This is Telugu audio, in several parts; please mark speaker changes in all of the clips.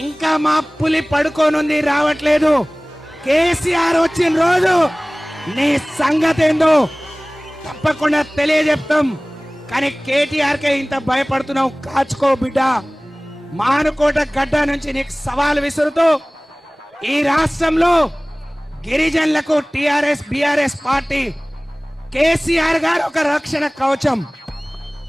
Speaker 1: ఇంకా మా పులి పడుకోనుంది రావట్లేదు. కేసీఆర్ వచ్చిన రోజు నీ సంగతి ఏందో తప్పకుండా తెలియజెప్తాం. కానీ కేటీఆర్ కే ఇంత భయపడుతున్నావు కాచుకో బిడ్డ. మానుకోట గడ్డ నుంచి నీకు సవాల్ విసురుతూ ఈ రాష్ట్రంలో గిరిజనులకు టిఆర్ఎస్ బిఆర్ఎస్ పార్టీ కేసీఆర్ గారు ఒక రక్షణ కవచం.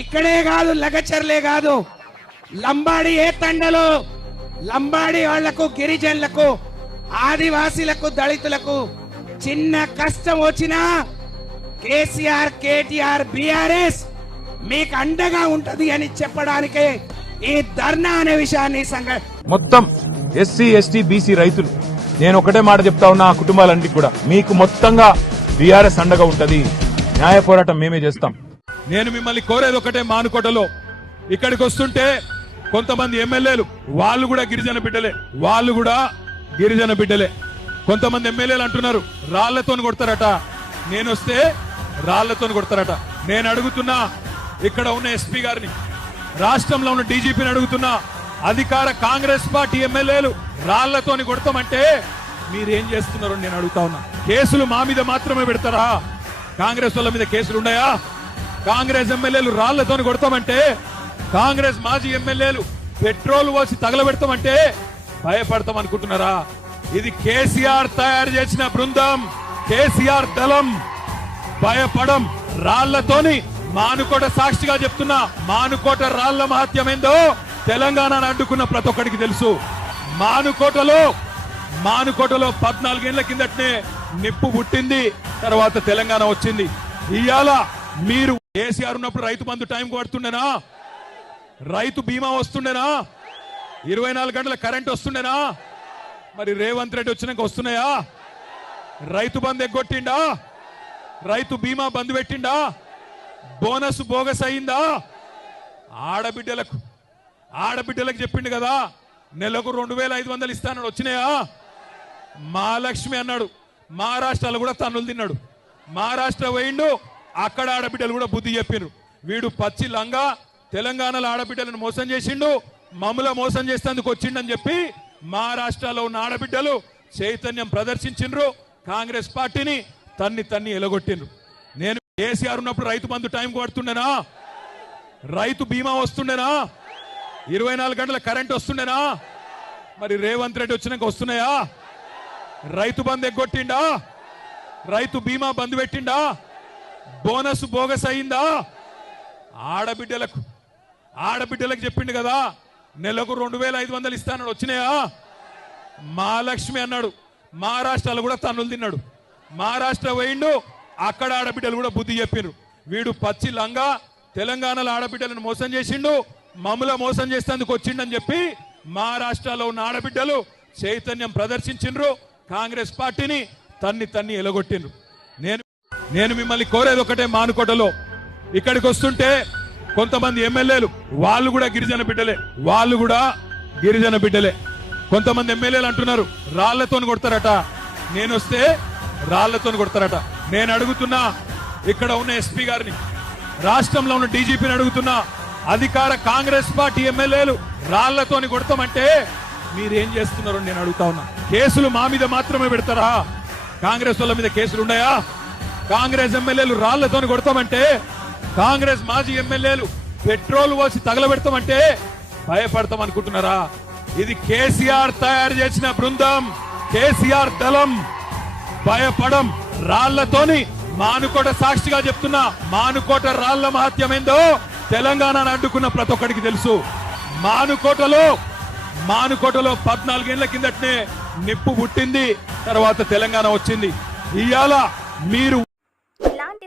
Speaker 1: ఇక్కడే కాదు లగచర్లే కాదు. లంబాడి ఏ తండలో లంబాడి వాళ్ళకు గిరిజనులకు ఆదివాసీలకు దళితులకు చిన్న కష్టం వచ్చినా కేసీఆర్ కేటీఆర్ బిఆర్ఎస్ మీకు అండగా ఉంటది అని చెప్పడానికే ఈ ధర్నా అనే విషయాన్ని సంఘ
Speaker 2: మొత్తం ఎస్సీ ఎస్టీ బీసీ రైతులు. నేను ఒకటే మాట చెప్తా ఉన్నా ఆ కుటుంబాలన్నిటి కూడా. మీకు మొత్తంగా బీఆర్ఎస్ అండగా ఉంటది. న్యాయ పోరాటం మేమే చేస్తాం.
Speaker 3: నేను మిమ్మల్ని కోరేది ఒకటే మానుకోటలో. ఇక్కడికి వస్తుంటే కొంతమంది ఎమ్మెల్యేలు వాళ్ళు కూడా గిరిజన బిడ్డలే. వాళ్ళు కూడా గిరిజన బిడ్డలే. కొంతమంది ఎమ్మెల్యేలు అంటున్నారు రాళ్ళతో కొడతారట. నేను వస్తే రాళ్ళతో కొడతారట. నేను అడుగుతున్నా ఇక్కడ ఉన్న ఎస్పీ గారిని రాష్ట్రంలో ఉన్న డీజీపీని అడుగుతున్నా అధికార కాంగ్రెస్ పార్టీ ఎమ్మెల్యేలు రాళ్ళతోని కొడతామంటే మీరేం చేస్తున్నారో నేను అడుగుతా ఉన్నా. కేసులు మా మీద మాత్రమే పెడతారా? కాంగ్రెస్ వాళ్ళ మీద కేసులు ఉన్నాయా? కాంగ్రెస్ ఎమ్మెల్యేలు రాళ్ళతోని కొడతామంటే కాంగ్రెస్ మాజీ ఎమ్మెల్యేలు పెట్రోల్ పోసి తగలబెడతామంటే భయపడతాం అనుకుంటున్నారా ఇది కేసీఆర్ తయారు చేసిన బృందం కేసీఆర్ దళం. భయపడం రాళ్ళతోని మానుకోట సాక్షిగా చెప్తున్నా మానుకోట రాళ్ళ మహత్యం ఏందో తెలంగాణను అడ్డుకున్న ప్రతి ఒక్కడికి తెలుసు. మానుకోటలో మానుకోటలో పద్నాలుగేళ్ళ కిందటనే నిప్పు పుట్టింది తర్వాత తెలంగాణ వచ్చింది. ఇవాళ మీరు కేసీఆర్ ఉన్నప్పుడు రైతు బంధు టైం పడుతుండేనా రైతు బీమా వస్తుండేనా? ఇరవై నాలుగు గంటల కరెంట్ వస్తుండేనా? మరి రేవంత్ రెడ్డి వచ్చినాక వస్తున్నాయా? రైతు బంధు ఎగ్గొట్టిండా? రైతు బీమా బంద్ పెట్టిండా? బోనస్ బోగస్ అయిందా? ఆడబిడ్డలకు ఆడబిడ్డలకు చెప్పిండు కదా నెలకు రెండు వేల ఐదు వందలు ఇస్తానని వచ్చినాయా? మహాలక్ష్మి అన్నాడు మహారాష్ట్రలో కూడా తన్నులు తిన్నాడు. మహారాష్ట్ర పోయిండు అక్కడ ఆడబిడ్డలు కూడా బుద్ధి చెప్పిండ్రు వీడు పచ్చి లంగా తెలంగాణలో ఆడబిడ్డలను మోసం చేసిండు మమ్మల మోసం చేసేందుకు వచ్చిండని చెప్పి మహారాష్ట్రలో ఉన్న ఆడబిడ్డలు చైతన్యం ప్రదర్శించిండ్రు కాంగ్రెస్ పార్టీని తన్ని తన్ని ఎలగొట్టిండ్రు. నేను కేసీఆర్ ఉన్నప్పుడు రైతు బంధు టైం పడుతుండేనా రైతు బీమా వస్తుండేనా? ఇరవై నాలుగు గంటల కరెంట్ వస్తుండేనా? మరి రేవంత్ రెడ్డి వచ్చినాక వస్తున్నాయా? రైతు బంద్ ఎగ్గొట్టిండా? రైతు బీమా బంద్ పెట్టిండా? బోనస్ బోగస్ అయిందా? ఆడబిడ్డలకు ఆడబిడ్డలకు చెప్పిండు కదా నెలకు రెండు వేల ఐదు వందలు ఇస్తానని వచ్చినాయా? మహాలక్ష్మి అన్నాడు మహారాష్ట్రలో కూడా తన్నులు తిన్నాడు. మహారాష్ట్ర పోయిండు అక్కడ ఆడబిడ్డలు కూడా బుద్ధి చెప్పిండ్రు వీడు పచ్చి లంగా తెలంగాణలో ఆడబిడ్డలను మోసం చేసిండు మమ్మల మోసం చేసేందుకు వచ్చిండని చెప్పి మహారాష్ట్రలో ఉన్న ఆడబిడ్డలు చైతన్యం ప్రదర్శించిండ్రు కాంగ్రెస్ పార్టీని తన్ని తన్ని ఎలగొట్టిండ్రు. నేను నేను మిమ్మల్ని కోరేది ఒకటే మానుకోటలో. ఇక్కడికి వస్తుంటే కొంతమంది ఎమ్మెల్యేలు వాళ్ళు కూడా గిరిజన బిడ్డలే. వాళ్ళు కూడా గిరిజన బిడ్డలే. కొంతమంది ఎమ్మెల్యేలు అంటున్నారు రాళ్ళతో కొడతారట. నేను వస్తే రాళ్ళతో కొడతారట. నేను అడుగుతున్నా ఇక్కడ ఉన్న ఎస్పీ గారిని రాష్ట్రంలో ఉన్న డీజీపీని అడుగుతున్నా అధికార కాంగ్రెస్ పార్టీ ఎమ్మెల్యేలు రాళ్ళతోని కొడతామంటే మీరేం చేస్తున్నారో నేను అడుగుతా ఉన్నా. కేసులు మా మీద మాత్రమే పెడతారా? కాంగ్రెస్ వాళ్ళ మీద కేసులు ఉన్నాయా? కాంగ్రెస్ ఎమ్మెల్యేలు రాళ్ళతోని కొడతామంటే కాంగ్రెస్ మాజీ ఎమ్మెల్యేలు పెట్రోల్ పోసి తగలబెడతామంటే భయపడతాం అనుకుంటున్నారా ఇది కేసీఆర్ తయారు చేసిన బృందం కేసీఆర్ దళం. భయపడం రాళ్ళతోని మానుకోట సాక్షిగా చెప్తున్నా మానుకోట రాళ్ళ మహత్యమేందో తెలంగాణను అడ్డుకున్న ప్రతి ఒక్కడికి తెలుసు. మానుకోటలో మానుకోటలో పద్నాలుగేళ్ళ కిందటనే నిప్పు పుట్టింది తర్వాత తెలంగాణ వచ్చింది. ఇవాళ మీరు